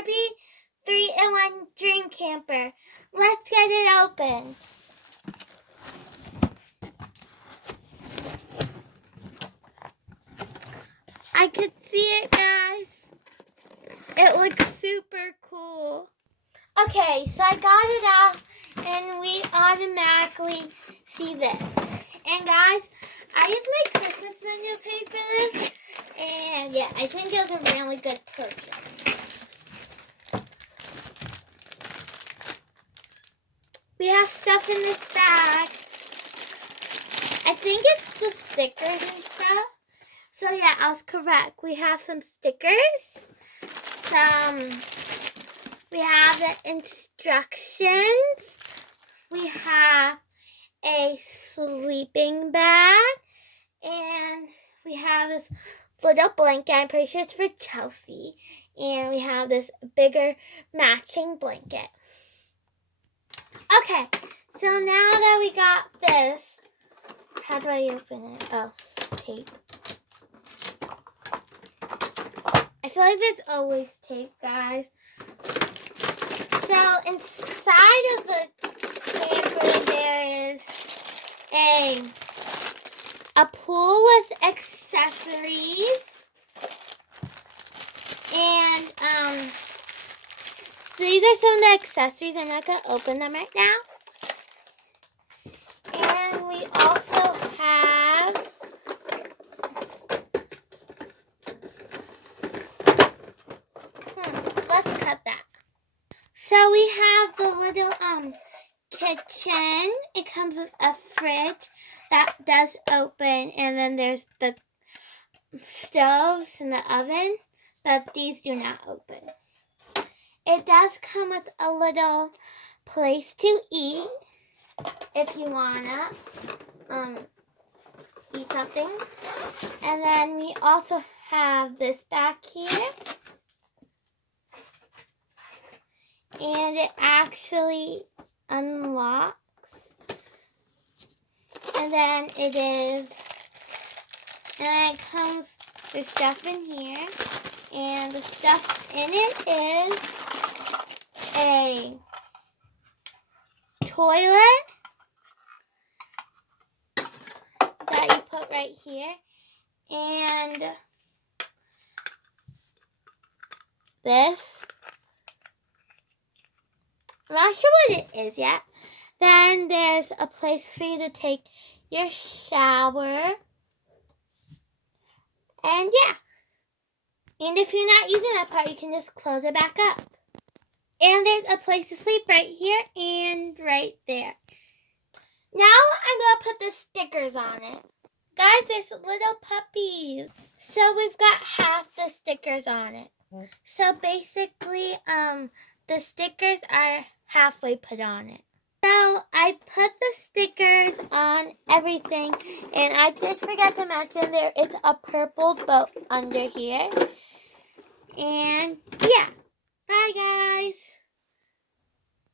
Barbie 3-in-1 Dream Camper. Let's get it open. I could see it, guys. It looks super cool. Okay, so I got it out and we automatically see this. And guys, I used my Christmas menu pay for this. And yeah, I think it was a really good purchase. We have stuff in this bag. I think it's the stickers and stuff. So yeah, I was correct. We have some stickers. We have the instructions. We have a sleeping bag. And we have this little blanket. I'm pretty sure it's for Chelsea. And we have this bigger matching blanket. Okay, so now that we got this, how do I open it? Oh, tape. I feel like there's always tape, guys. So inside of the camper there is a pool with accessories. And these are some of the accessories. I'm not going to open them right now. And we also have let's cut that. So we have the little kitchen. It comes with a fridge that does open, and then there's the stoves and the oven, but these do not open. It does come with a little place to eat if you wanna eat something. And then we also have this back here. And it actually unlocks. And then it comes, there's stuff in here. And the stuff in it is a toilet that you put right here. And this. I'm not sure what it is yet. Then there's a place for you to take your shower. And yeah. And if you're not using that part, you can just close it back up. And there's a place to sleep right here and right there. Now I'm going to put the stickers on it. Guys, there's little puppies. So we've got half the stickers on it. So basically, the stickers are halfway put on it. So I put the stickers on everything, and I did forget to mention there is a purple boat under here. And yeah, bye guys.